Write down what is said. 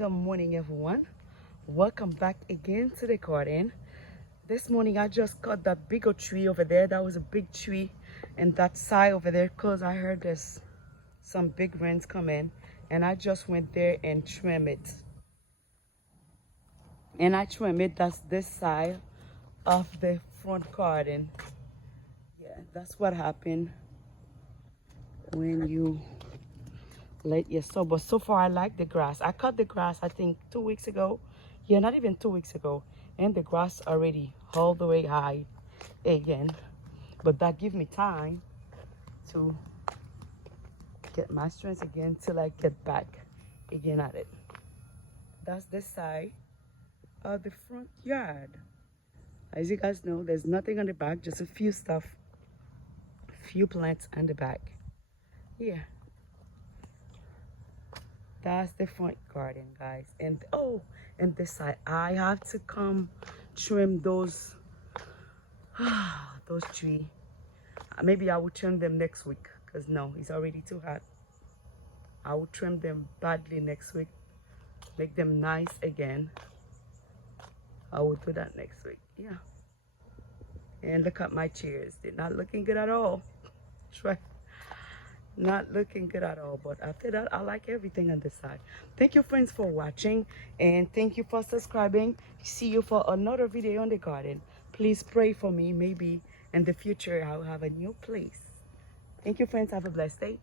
Good morning, everyone. Welcome back again to the garden. This morning I just cut that bigger tree over there. That was a big tree, and that side over there, because I heard there's some big rains coming, and I just went there and trimmed it. And I trimmed it. That's this side of the front garden. Yeah, that's what happened when you let your sow. But so far I like the grass. I cut the grass I think 2 weeks ago. Yeah, not even 2 weeks ago, and the grass already all the way high again. But that give me time to get my strength again till I get back again at it. That's the side of the front yard. As you guys know, there's nothing on the back, just a few stuff, few plants on the back. Yeah, that's the front garden, guys. And oh, and this side I have to come trim those those trees. Maybe I will trim them next week, because no, it's already too hot. I will trim them badly next week, make them nice again. I will do that next week. Yeah. And look at my chairs, they're not looking good at all. Try. Not looking good at all, but after that I like everything on this side. Thank you, friends, for watching, and thank you for subscribing. See you for another video on the garden. Please pray for me. Maybe in the future I'll have a new place. Thank you, friends. Have a blessed day.